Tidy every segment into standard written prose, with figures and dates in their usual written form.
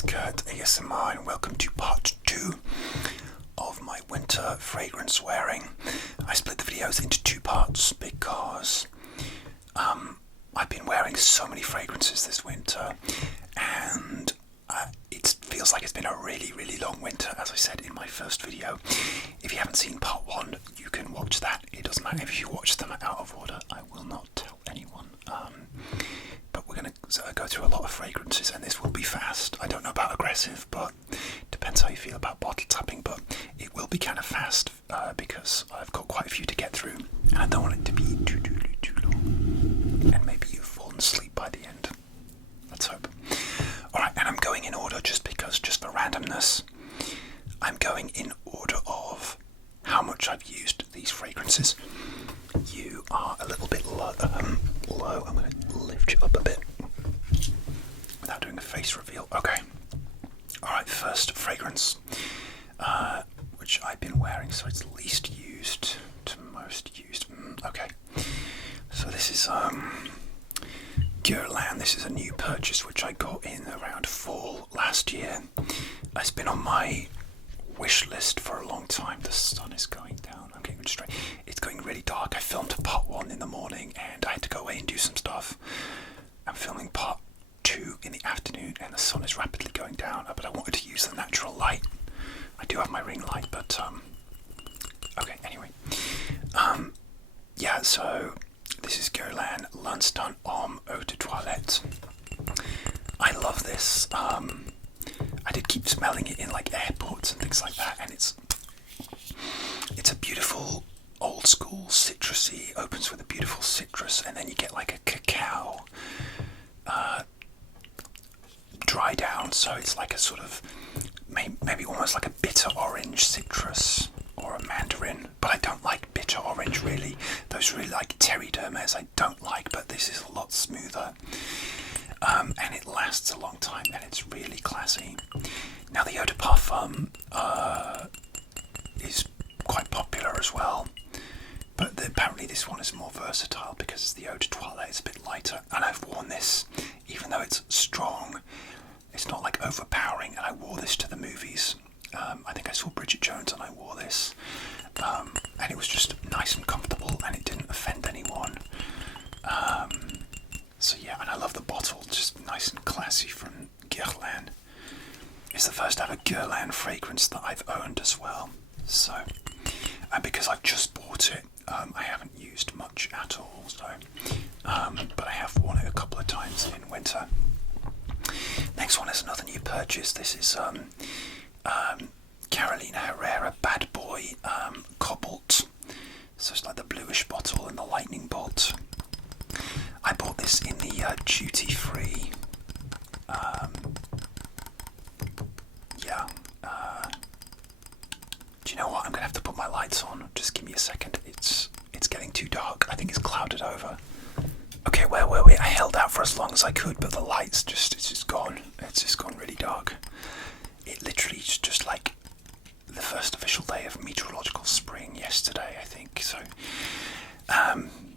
is Kurt ASMR and welcome to part 2 of my winter fragrance wearing. I split the videos into 2 parts because I've been wearing so many fragrances this winter and it feels like it's been a really long winter, as I said in my first video. If you haven't seen part 1, you can watch that. It doesn't matter if you watch them out of order, I will not tell anyone. But we're going to go through a lot of fragrances and this will be fast. I don't know about aggressive, but depends how you feel about bottle tapping, but it will be kind of fast because I've got quite a few to get through and I don't want it to be too long. And maybe you've fallen asleep by the end. Let's hope. Alright, and I'm going in order just for randomness. I'm going in order of how much I've used these fragrances. You are a little bit low. I'm going to lift you up a bit without doing a face reveal. Okay. Alright, first fragrance, which I've been wearing, so it's least used to most used. Okay. So this is Guerlain. This is a new purchase which I got in around fall last year. It's been on my wish list for a long time. The sun is going down. I'm getting straight. It's going really dark. I filmed part 1 in the morning and I had to go away and do some stuff. I'm filming part 2 in the afternoon and the sun is rapidly going down, but I wanted to use the natural light. I do have my ring light, but okay, anyway. Yeah, so this is Guerlain L'instant Homme Eau de Toilette. I love this. I did keep smelling it in like airports and things like that, and it's a beautiful old school citrusy, opens with a beautiful citrus and then you get like a cacao dry down, so it's like a sort of maybe almost like a bitter orange citrus or a mandarin, but I don't like bitter orange really. Those really like Terry Dermes I don't like, but this is a lot smoother. And it lasts a long time and it's really classy. Now the eau de parfum is quite popular as well, but apparently this one is more versatile because the eau de toilette is a bit lighter, and I've worn this even though it's strong. It's not like overpowering, and I wore this to the movies. I think I saw Bridget Jones and I wore this, and it was just nice and comfortable and it didn't offend anyone. So yeah, and I love the bottle, just nice and classy from Guerlain. It's the first ever Guerlain fragrance that I've owned as well. So, and because I've just bought it, I haven't used much at all. So, but I have worn it a couple of times in winter. Next one is another new purchase. This is Carolina Herrera Bad Boy Cobalt. So it's like the bluish bottle and the lightning bolt. I bought this in the duty-free. Yeah. Do you know what? I'm gonna have to put my lights on. Just give me a second. It's getting too dark. I think it's clouded over. Okay, where were we? I held out for as long as I could, but the lights it's just gone. It's just gone really dark. It literally is just like the first official day of meteorological spring yesterday, I think. So,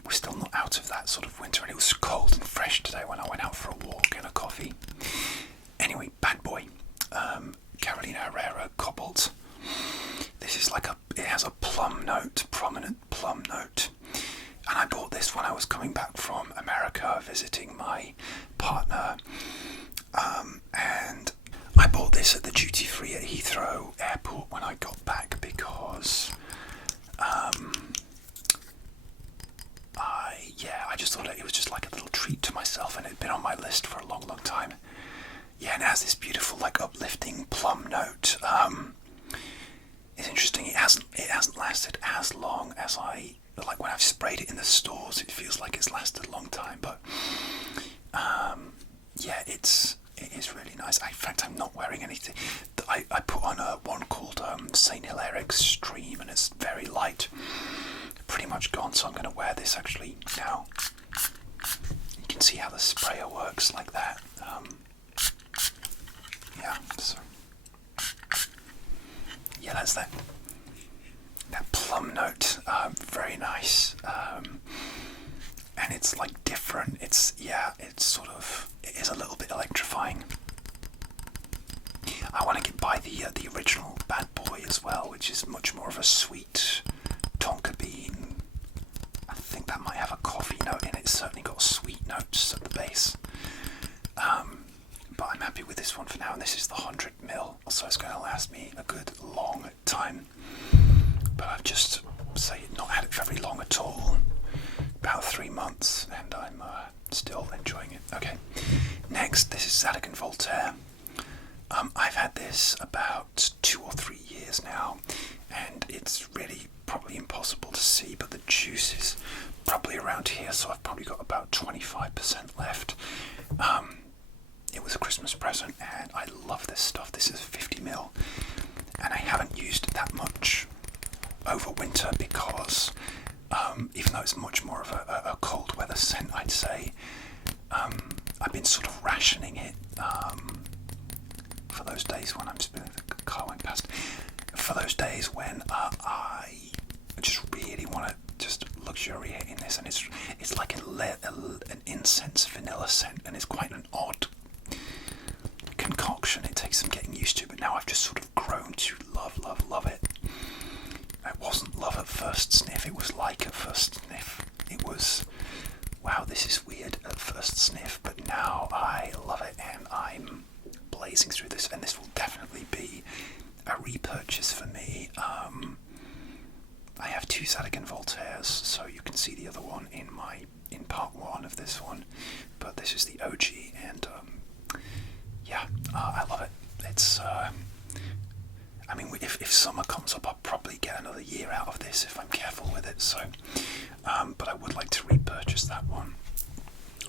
we're still not out of that sort of winter, and it was cold and fresh today when I went out for a walk and a coffee. Anyway, Bad Boy, Carolina Herrera Cobalt. This is like it has a plum note, prominent plum note. And I bought this when I was coming back from America visiting my partner. And I bought this at the duty free at Heathrow Airport when I got back because I just thought it was just like a little treat to myself, and it had been on my list for a long time. Yeah, and it has this beautiful like uplifting plum note. It's interesting, it hasn't lasted as long as like when I've sprayed it in the stores. It feels like it's lasted a long time, but yeah, it is really nice. In fact, I'm not wearing anything. I put on one called Saint Hilaire Extreme, and it's very light, pretty much gone. So I'm going to wear this actually now. You can see how the sprayer works like that. Yeah, so yeah, that's that plum note. Very nice. And it's like different. It is a little bit electrifying. the original Bad Boy as well, which is much more of a sweet tonka bean. I think that might have a coffee note in it. It's certainly got sweet notes at the base. But I'm happy with this one for now, and this is the 100ml, so it's going to last me a good long time. But I've just, not had it very long at all, about 3 months, and I'm still enjoying it. Okay, next, this is Zadig Voltaire. I've had this about 2 or 3 years now, and it's really probably impossible to see, but the juice is probably around here, so I've probably got about 25% left. It was a Christmas present, and I love this stuff. This is 50ml, and I haven't used it that much over winter because even though it's much more of a cold weather scent, I'd say, I've been sort of rationing it for those days when the car went past, for those days when I just really want to just luxuriate in this, and it's like an incense vanilla scent, and it's quite an odd concoction. It takes some getting used to, but now I've just sort of grown to love it. It wasn't love at first sniff, it was like at first sniff. It was, wow, this is weird at first sniff, but now I love it, and I'm blazing through this, and this will definitely be a repurchase for me. I have 2 Zadig Voltaires, so you can see the other one in part 1 of this one, but this is the OG, and yeah, I love it. It's I mean, if summer comes up, I'll probably get another year out of this if I'm careful with it, so but I would like to repurchase that one.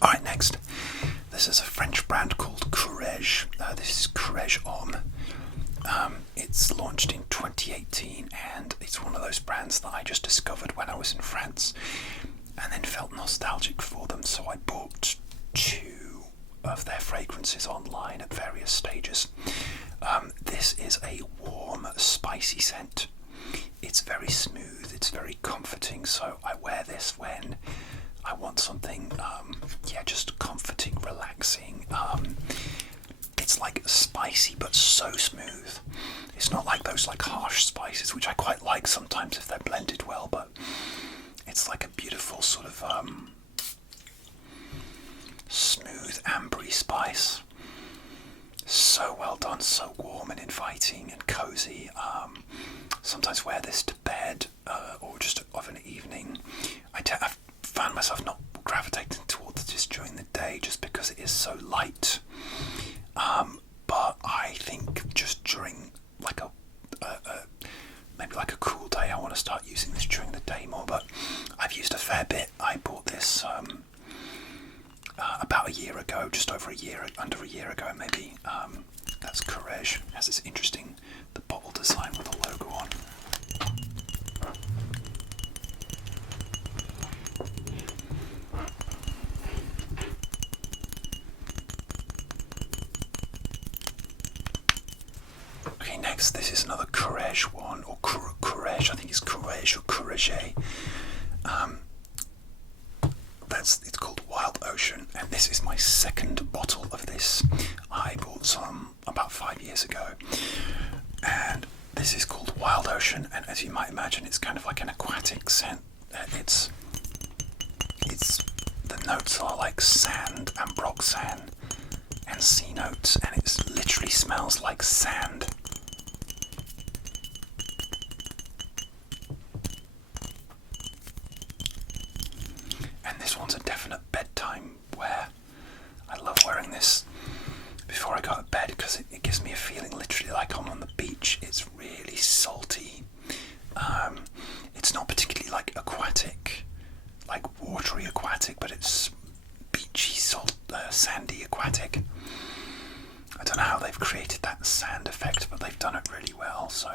Alright, next, this is a French brand called Courage. This is Courage Homme. It's launched in 2018, and it's one of those brands that I just discovered when I was in France and then felt nostalgic for them, so I bought 2 of their fragrances online at various stages. This is a warm, spicy scent. It's very smooth, it's very comforting, so I wear this when I want something, just comforting, relaxing. It's like spicy but so smooth. It's not like those like harsh spices, which I quite like sometimes if they're blended well, but it's like a beautiful sort of smooth ambery spice. So well done, so warm and inviting and cozy. Sometimes wear this to bed or just of an evening. I've found myself not gravitating towards this during the day just because it is so light. But I think just during like maybe like a cool day, I want to start using this during the day more. But I've used a fair bit. I bought this about a year ago, just over a year, under a year ago maybe. That's Courage. It has this interesting, the bottle design with a logo on. Okay, next, this is another Courage one, or Courage, I think it's Courage or Courage. It's called Wild Ocean, and this is my second bottle of this. I bought some about 5 years ago, and this is called Wild Ocean, and as you might imagine, it's kind of like an aquatic scent. It's the notes are like sand and rock sand and sea notes, and it literally smells like sand. And this one's a definite bedtime wear. I love wearing this before I go to bed because it gives me a feeling literally like I'm on the beach. It's really salty. It's not particularly like aquatic, like watery aquatic, but it's beachy, sandy aquatic. I don't know how they've created that sand effect, but they've done it really well. So,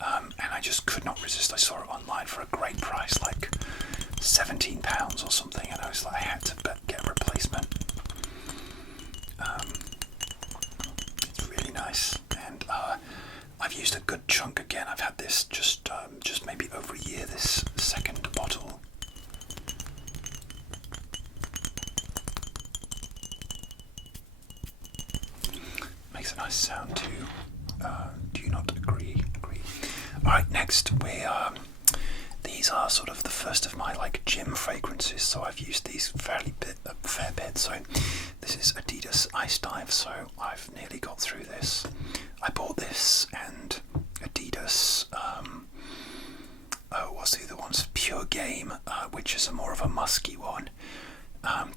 and I just could not resist. I saw it online for a great price, like £17 or something, and I was like, I had to get a replacement. It's really nice, and I've used a good chunk again. I've had this just maybe over a year, this second bottle. Makes a nice sound too. Do you not agree? Agree. Alright, next these are sort of the first of my like gym fragrances, so I've used these a fair bit. So this is Adidas Ice Dive, so I've nearly got through this. I bought this and Adidas, what's the other ones? Pure Game, which is more of a musky one,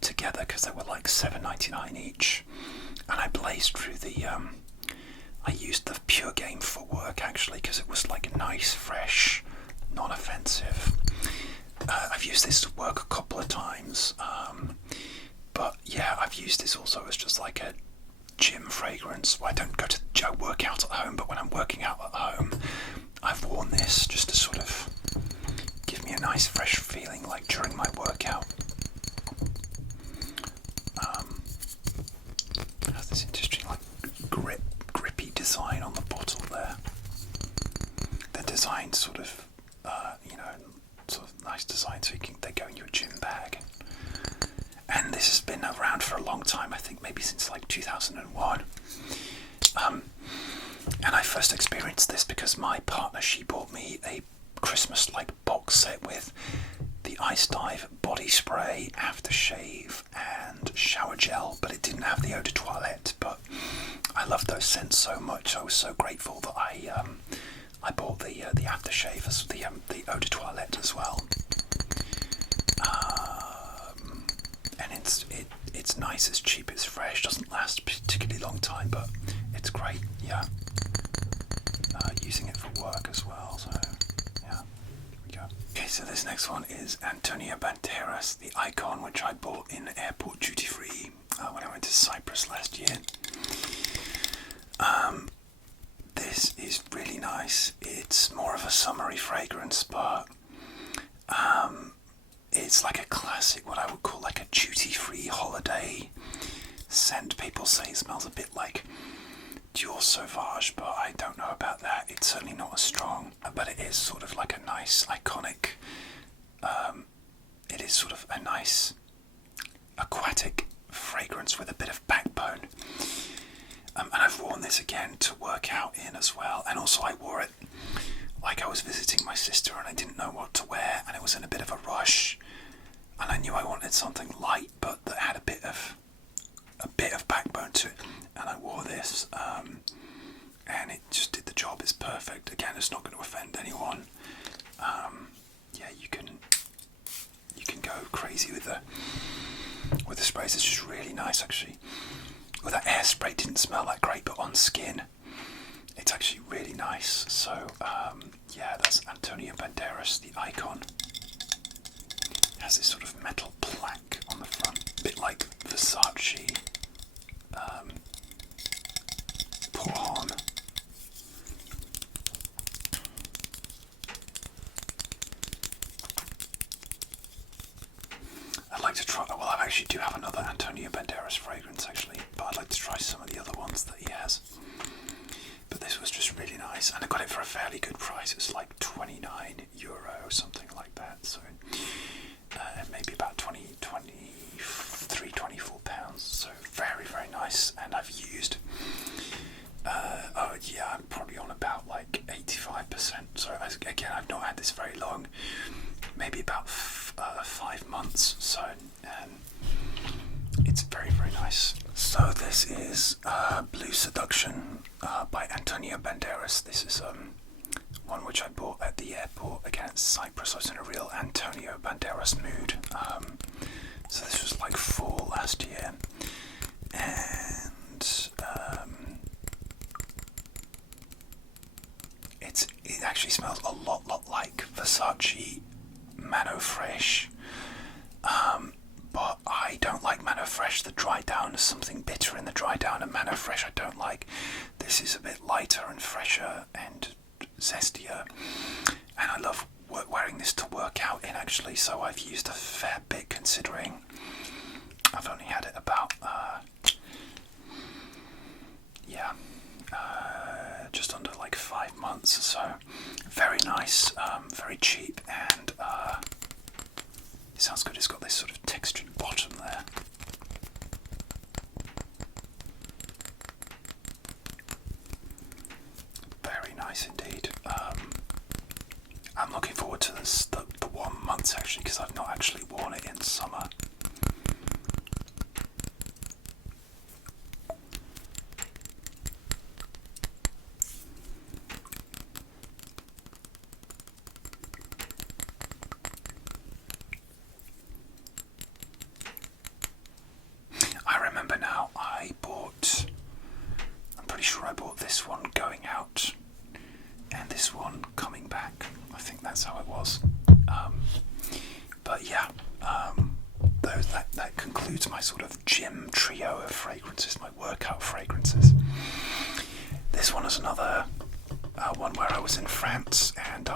together because they were like $7.99 each. And I blazed through I used the Pure Game for work actually because it was like nice, fresh, non-offensive. I've used this to work a couple of times, but yeah, I've used this also as just like a gym fragrance. Well, I don't work out at home, but when I'm working out at home, I've worn this just to sort of give me a nice fresh feeling like during my workout. It has this interesting like grippy design on the bottle there. They're designed sort of sort of nice design so they go in your gym bag. And this has been around for a long time, I think maybe since like 2001. And I first experienced this because my partner, she bought me a Christmas like box set with the Ice Dive body spray, aftershave and shower gel, but it didn't have the eau de toilette. But I loved those scents so much, I was so grateful that I bought the aftershave as the eau de toilette as well. And it's nice, it's cheap, it's fresh, doesn't last a particularly long time, but it's great. Yeah, using it for work as well. So yeah, here we go. Okay, so this next one is Antonio Banderas, the Icon, which I bought in airport duty free when I went to Cyprus last year. This is really nice. It's more of a summery fragrance, but it's like a classic, what I would call like a duty-free holiday scent. People say it smells a bit like Dior Sauvage, but I don't know about that. It's certainly not as strong, but it is sort of like a nice, iconic, it is sort of a nice aquatic fragrance with a bit of backbone. And I've worn this again to work out in as well, and also I wore it like I was visiting my sister and I didn't know what to wear and it was in a bit of a rush and I knew I wanted something light but that had a bit of backbone to it, and I wore this and it just did the job. It's perfect. Again, it's not going to offend anyone. Yeah, you can go crazy with the sprays. It's just really nice actually. Well, that air spray didn't smell that great, but on skin it's actually really nice. So yeah, that's Antonio Banderas, the Icon. It has this sort of metal plaque on the front, a bit like Versace Pour Homme. I'd like to try, well, I actually do have another Antonio Banderas fragrance actually, but I'd like to try some of the other ones that he has. But this was just really nice, and I got it for a fairly good price. It's like €29, something like that. So maybe about 24 pounds. So very, very nice. And I've used, I'm probably on about like 85%. So again, I've not had this very long, maybe about 5 months. So it's very, very nice. So this is Blue Seduction by Antonio Banderas. This is one which I bought at the airport. Again, it's Cyprus. I was in a real Antonio Banderas mood. So this was like fall last year, and it actually smells a lot like Versace Mano Fresh. But I don't like Mano Fresh. The dry down is something bitter in the dry down, and Mano Fresh I don't like. This is a bit lighter and fresher and zestier, and I love wearing this to work out in actually, so I've used a fair bit considering I've only had it about just under like 5 months. So very nice, very cheap, and it sounds good. It's got this sort of textured bottom there. nice indeed. I'm looking forward to this, the warm months actually, because I've not actually worn it in summer. I remember now, I'm pretty sure I bought this one going out and this one coming back. I think that's how it was. But yeah, that concludes my sort of gym trio of fragrances, my workout fragrances. This one is another one where I was in France, and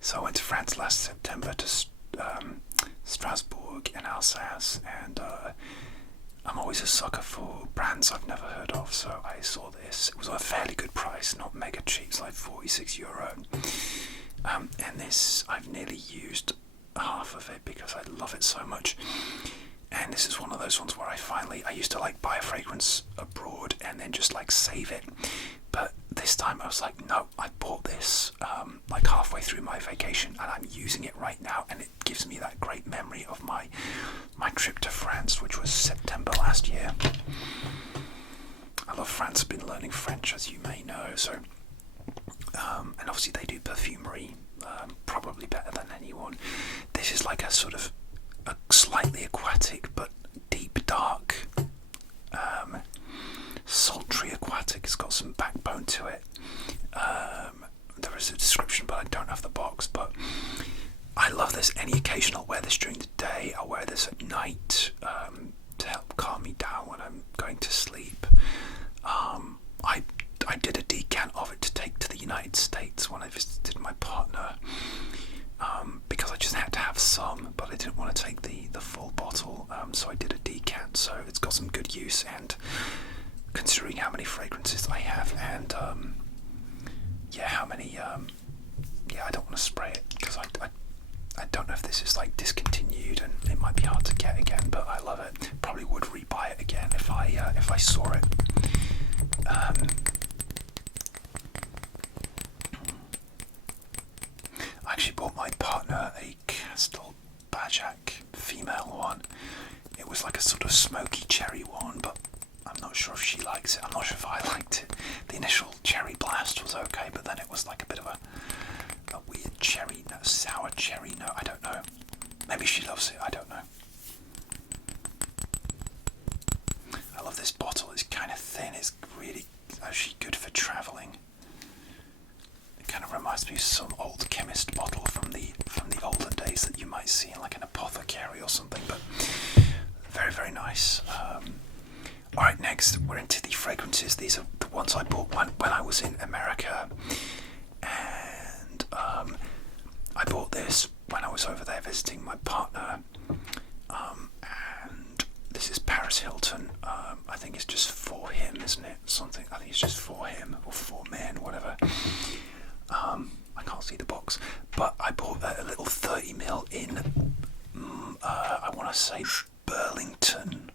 so I went to France last September to Strasbourg and Alsace, and I'm always a sucker for brands I've never heard of, so I saw this. It was a fairly good price, not mega cheap, it's like €46. And this, I've nearly used half of it because I love it so much. And this is one of those ones where I used to like buy a fragrance abroad and then just like save it. But this time I was like, no, I bought this like halfway through my vacation and I'm using it right now, and it gives me that great memory of my trip to France, which was September last year. I love France. I've been learning French, as you may know, so and obviously they do perfumery probably better than anyone. This is like a sort of a slightly aquatic but deep dark sultry aquatic. It's got some backbone to it. There is a description, but I don't have the box. But I love this. Any occasion I'll wear this during the day. I'll wear this at night to help calm me down when I'm going to sleep. I did a decant of it to take to the United States when I visited my partner, because I just had to have some, but I didn't want to take the full bottle, so I did a decant. So it's got some good use, and considering how many fragrances I have, and how many, I don't want to spray it because I don't know if this is like discontinued and it might be hard to get again, but I love it. Probably would rebuy it again if I saw it. I actually bought my partner a Castel Bajak female one. It was like a sort of smoky cherry one, but I'm not sure if she likes it. I'm not sure if I liked it. The initial cherry blast was okay, but then it was like a bit of a weird cherry note, sour cherry note. I don't know. Maybe she loves it. I don't know. I love this bottle. It's kind of thin. It's really actually good for travelling. It kind of reminds me of some old chemist bottle from the olden days that you might see in like an apothecary or something. But very, very nice. Alright, next we're into the fragrances. These are the ones I bought when I was in America, and I bought this when I was over there visiting my partner, and this is Paris Hilton. I think it's just for him, isn't it? Something, I think it's just for him or for men, whatever. I can't see the box, but I bought a little 30ml in I want to say Burlington.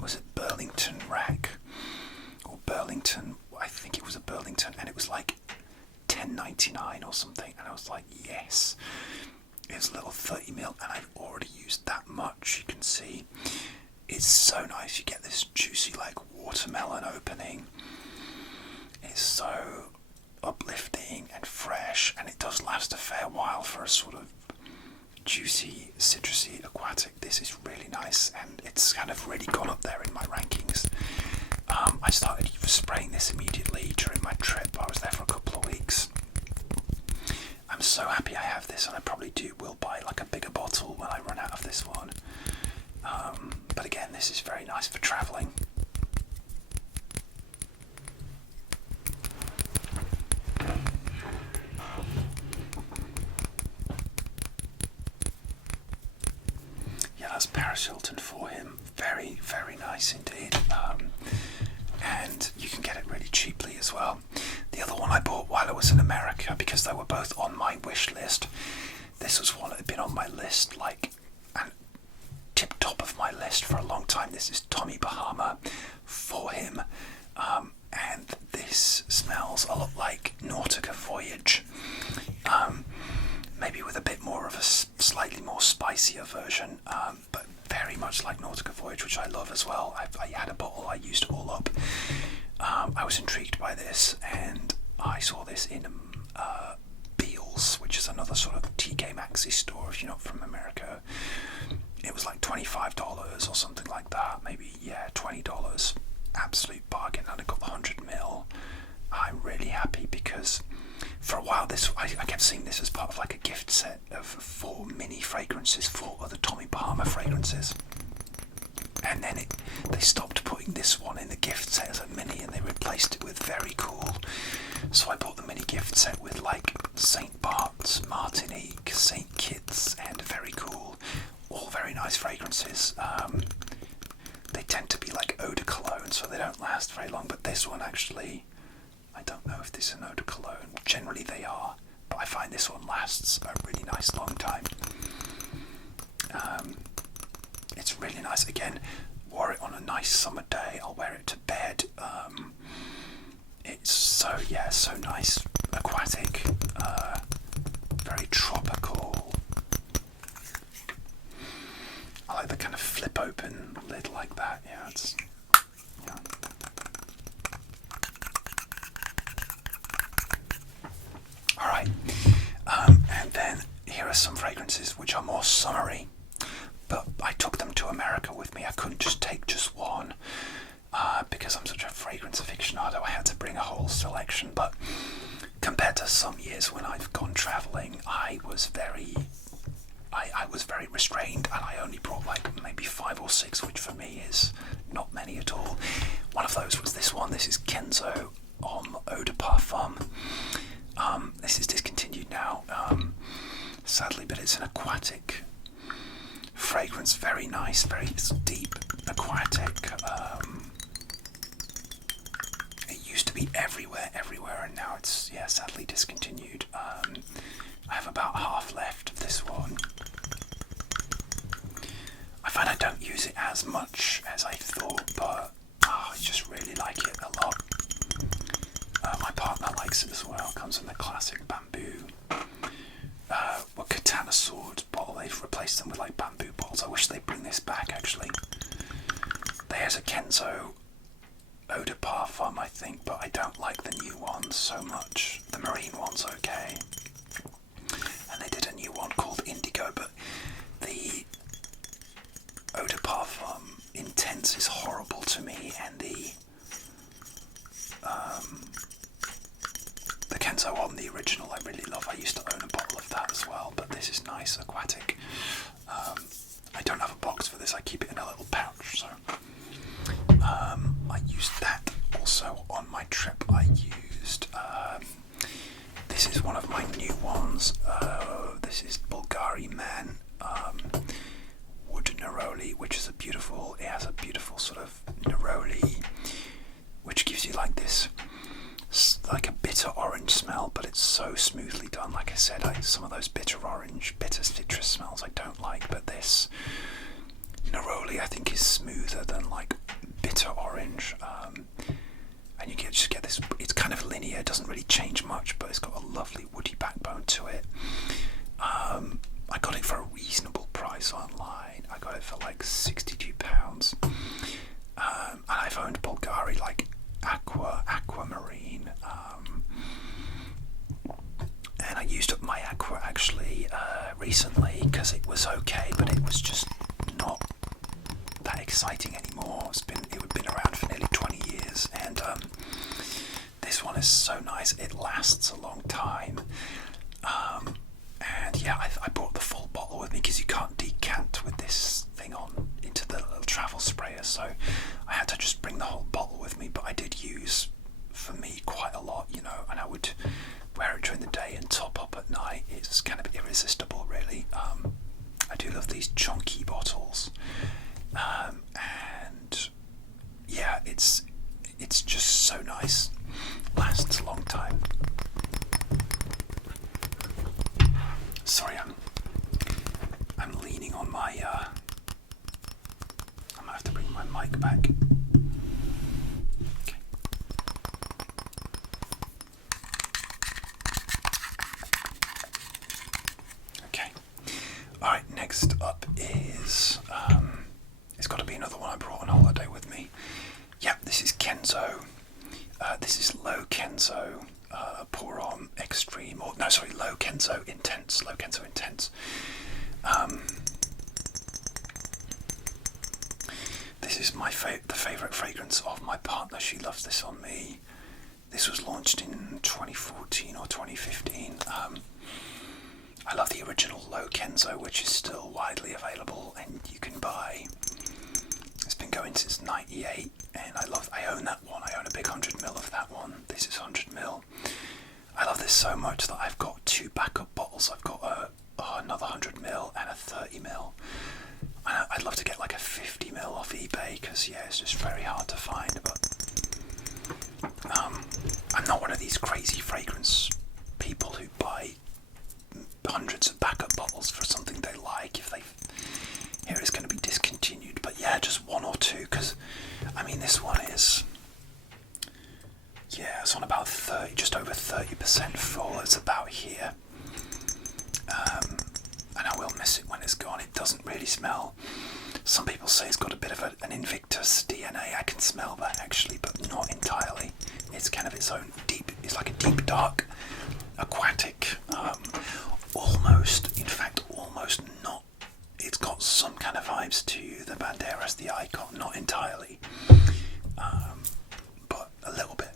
Was it Burlington Rack or Burlington? I think it was a Burlington, and it was like $10.99 or something, and I was like, yes. It's a little 30ml, and I've already used that much. You can see it's so nice. You get this juicy like watermelon opening. It's so uplifting and fresh, and it does last a fair while for a sort of juicy, citrusy aquatic. This is really nice, and it's kind of really gone up there in my rankings. I started spraying this immediately during my trip. I was there for a couple of weeks. I'm so happy I have this, and I probably will buy like a bigger bottle when I run out of this one. But again, this is very nice for travelling. That's Paris Hilton for him. Very, very nice indeed. And you can get it really cheaply as well. The other one I bought while I was in America, because they were both on my wish list. This was one that had been on my list, like, and tip top of my list for a long time. This is Tommy Bahama for him. And this smells a lot like Naughty was intrigued by this, and I saw this in Beals, which is another sort of TK Maxx store if you're not from America. It was like $25 or something like that, maybe, yeah, $20. Absolute bargain, and I got the 100ml. I'm really happy because for a while I kept seeing this as part of like a gift set of 4 mini fragrances, 4 other Tommy Bahama fragrances. And then they stopped putting this one in the gift set as a mini, and they replaced it with Very Cool. So I bought the mini gift set with like St. Bart's, Martinique, St. Kitts, and Very Cool. All very nice fragrances. They tend to be like eau de cologne, so they don't last very long. But this one actually, I don't know if this is an eau de cologne. Generally they are, but I find this one lasts a really nice long time. It's really nice. Again, wore it on a nice summer day. I'll wear it to bed. It's so nice. Aquatic, very tropical. I like the kind of flip open lid like that. Yeah, it's. Yeah. All right, and then here are some fragrances which are more summery. But I took them to America with me. I couldn't just take just one because I'm such a fragrance aficionado. I had to bring a whole selection. But compared to some years when I've gone traveling, I was very restrained, and I only brought like maybe 5 or 6, which for me is not many at all. One of those was this one. This is Kenzo Eau de Parfum. This is discontinued now, sadly, but it's an aquatic fragrance, very nice, very deep, aquatic. It used to be everywhere, and now it's sadly discontinued. I have about half left of this one. I find I don't use it as much as I thought, but I just really like it a lot. My partner likes it as well. It comes in the classic bamboo. Katana sword bottle. They've replaced them with like bamboo bottles. I wish they'd bring this back actually. There's a Kenzo Eau de Parfum, I think, but I don't like the new ones so much. The marine one's okay. And they did a new one called Indigo, but the Eau de Parfum Intense is horrible to me, and the Kenzo one, the original, I really love. I used to own a bottle of that as well, but this is nice, aquatic. I don't have a box for this, I keep it in a little pouch, so I used that also on my trip. I used, this is one of my new ones, this is Bulgari Man Wood Neroli, which is it has a beautiful sort of neroli, which gives you like this, like a bitter orange smell, but it's so smoothly done. Like I said, some of those bitter citrus smells I don't like, but this neroli I think is smoother than like bitter orange, and you just get this. It's kind of linear, it doesn't really change much, but it's got a lovely woody backbone to it. I got it for a reasonable price online. I got it for like £62, and I've owned Bulgari like Aquamarine, and I used up my Aqua actually recently because it was okay, but it was just not that exciting anymore. It would have been around for nearly 20 years, and this one is so nice. It lasts a long time, and yeah, I brought the full bottle with me because you can't decant with this thing on into the little travel sprayer, so I had to just bring the whole bottle with me. But I did use, for me, quite a lot, and I would wear it during the day and top up at night. It's kind of irresistible, really. I do love these chunky bottles, and yeah, it's just so nice. Lasts a long time. Sorry, I'm leaning on my. I'm gonna have to bring my mic back. Okay. Okay. All right. Next up is it's got to be another one I brought on holiday with me. Yep, this is Kenzo This is Low Kenzo Pour On Extreme, or no, sorry, Low Kenzo Intense. Low Kenzo Intense. This is the favourite fragrance of my partner. She loves this on me. This was launched in 2014 or 2015. I love the original Low Kenzo, which is still widely available and you can buy. It's been going since '98, and I own that one. I own a big 100ml of that one. This is 100ml. I love this so much that I've got 2 backup bottles. I've got another 100ml and a 30ml. I'd love to get like a 50ml off eBay because yeah, it's just very hard to find. But I'm not one of these crazy fragrance people who buy hundreds of backup bottles for something they like if they hear it's going to be discontinued. But yeah, just 1 or 2, because I mean this one is, yeah, it's on about 30, just over 30% full. It's about here, and I will miss it when it's gone. It doesn't really smell. Some people say it's got a bit of an Invictus DNA. I can smell that actually, but not entirely. It's kind of its own deep. It's like a deep dark aquatic, almost. In fact, almost not. It's got some kind of vibes to the Banderas, the icon. Not entirely, but a little bit.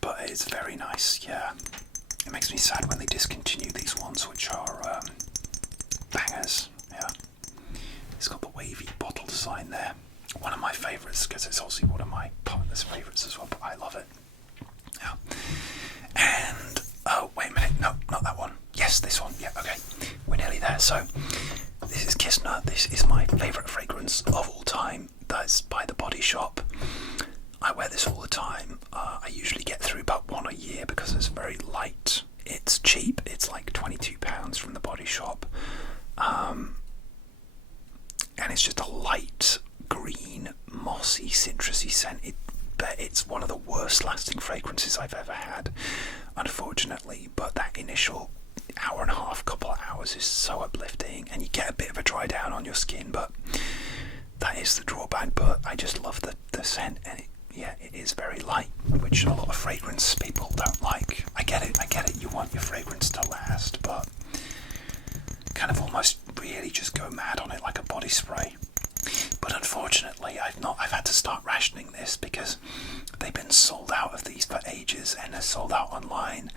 But it's very nice. Yeah, it makes me sad when they discontinue these ones, which are bangers. Yeah. It's got the wavy bottle design there. One of my favourites, because it's also one of my partner's favourites as well, but I love it. Yeah. And, oh, wait a minute. No, not that one. Yes, this one. Yeah, okay. We're nearly there. So, this is Kistna. This is my favourite fragrance of all time. That's by The Body Shop. I wear this all the time. I usually get through about 1 a year because it's very light. It's cheap. It's like £22 from The Body Shop. And it's just a light green, mossy, citrusy scent. But it's one of the worst lasting fragrances I've ever had, unfortunately. But that initial hour and a half, couple of hours is so uplifting, and you get a bit of a dry down on your skin, but that is the drawback. But I just love the scent, and it is very light, which a lot of fragrance people don't like. I get it, you want your fragrance to last, but kind of almost really just go mad on it like a body spray. But unfortunately I've had to start rationing this because they've been sold out of these for ages, and they're sold out online.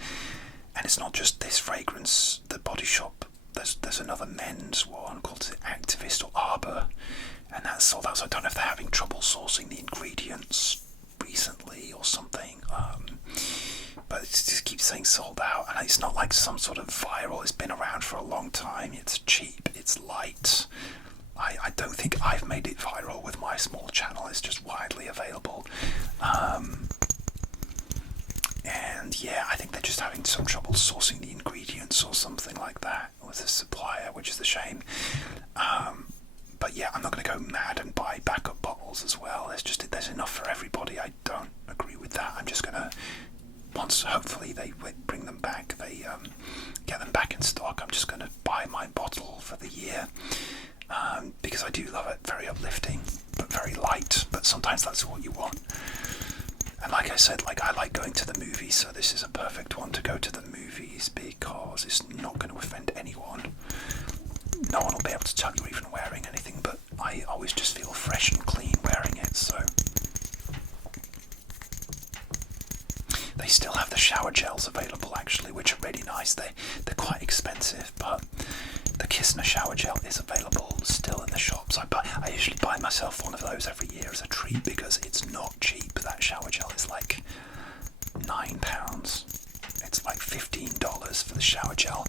And it's not just this fragrance. The Body Shop, there's another men's one called Activist or Arbor, and that's sold out. So I don't know if they're having trouble sourcing the ingredients recently or something. But it just keeps saying sold out, and it's not like some sort of viral. It's been around for a long time. It's cheap. It's light. I don't think I've made it viral with my small channel. It's just widely available. And yeah, I think they're just having some trouble sourcing the ingredients or something like that with the supplier, which is a shame. But yeah, I'm not going to go mad and buy backup bottles as well. There's enough for everybody. I don't agree with that. I'm just going to, once hopefully they bring them back, they get them back in stock, I'm just going to buy my bottle for the year, because I do love it. Very uplifting, but very light, but sometimes that's what you want. And like I said, I like going to the movies, so this is a perfect one to go to the movies because it's not going to offend anyone. No one will be able to tell you're even wearing anything, but I always just feel fresh and clean wearing it, so. They still have the shower gels available actually, which are really nice. They're quite expensive, but the Kistna shower gel is available still in the shops. I usually buy myself one of those every year as a treat because it's not cheap. That shower gel is like £9. It's like $15 for the shower gel.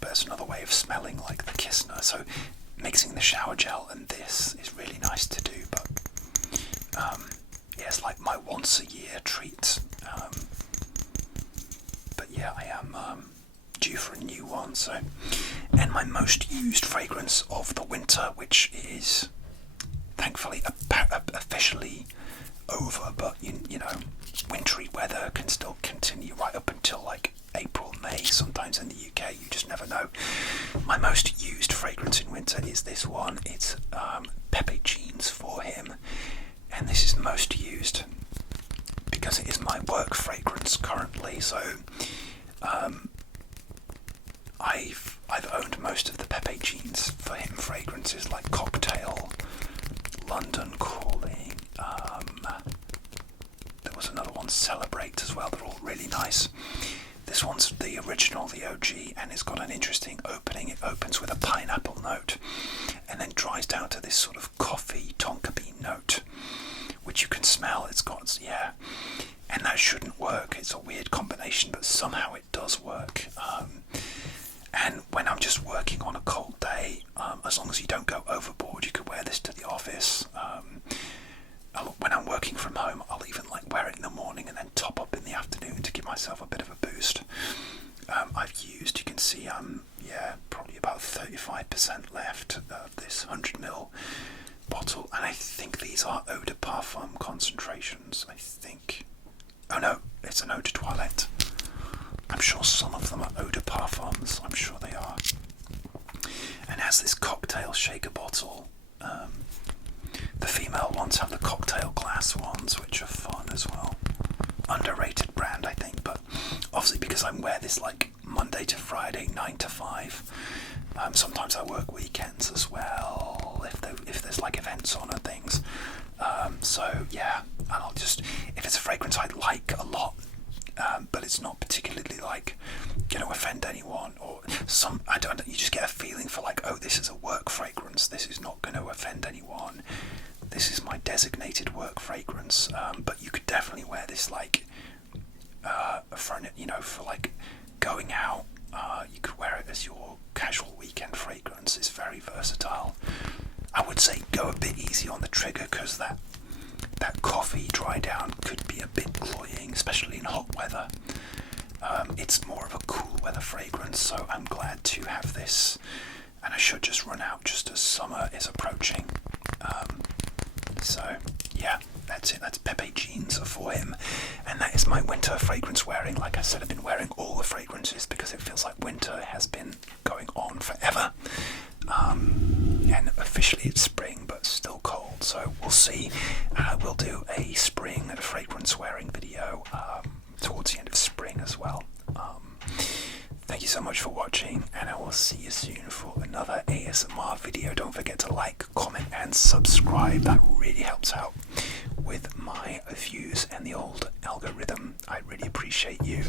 But it's another way of smelling like the Kistna. So mixing the shower gel and this is really nice to do. But yeah, it's like my once a year treat. But yeah, I am due for a new one. So, and my most used fragrance of the winter, which is thankfully officially over, but you know, wintry weather can still continue right up until like April, May, sometimes in the UK, you just never know. My most used fragrance in winter is this one. It's Pepe Jeans for Him, and this is most used because work fragrance currently. So I've owned most of the Pepe Jeans for him fragrances, like Cocktail, London Calling. There was another one, Celebrate, as well. They're all really nice. This one's the original, the OG, and it's got an interesting opening. It opens with a pineapple note and then dries down to this sort of coffee tonka bean note, which you can smell. It's got, yeah, and that shouldn't work. It's a weird combination, but somehow it does work. And when I'm just working on a cold day, as long as you don't go overboard, you could wear this to the office. When I'm working from home, I'll even like wear it in the morning and then top up in the afternoon to give myself a bit of a boost. I've used, you can see, yeah, probably about 35% left of this 100ml bottle, and I think these are eau de parfum concentrations. I think, oh no, it's an eau de toilette. I'm sure some of them are eau de parfums. I'm sure they are. And has this cocktail shaker bottle. The female ones have the cocktail glass ones, which are fun as well. Underrated brand, I think, but obviously because I wear this like Monday to Friday, 9 to 5. Sometimes I work weekends as well, if there's like events on and things. So yeah, and I'll just, if it's a fragrance I like a lot, but it's not particularly like going to offend anyone, or I don't know, you just get a feeling for like, oh, this is a work fragrance, this is not going to offend anyone, this is my designated work fragrance. But you could definitely wear this like for like going out. You could wear it as your casual weekend fragrance. It's very versatile. I would say go a bit easy on the trigger, because that coffee dry down could be a bit cloying, especially in hot weather. It's more of a cool weather fragrance, so I'm glad to have this, and I should just run out just as summer is approaching. So yeah, that's it. That's Pepe Jeans for him, and that is my winter fragrance wearing. Like I said, I've been wearing all the fragrances because it feels like winter has been going on forever. And officially it's spring, but still cold, so we'll see. We'll do a spring fragrance wearing video towards the end of spring as well. Thank you so much for watching, and I will see you soon for another ASMR video. Don't forget to like, comment and subscribe. That really helps out with my views and the old algorithm. I really appreciate you.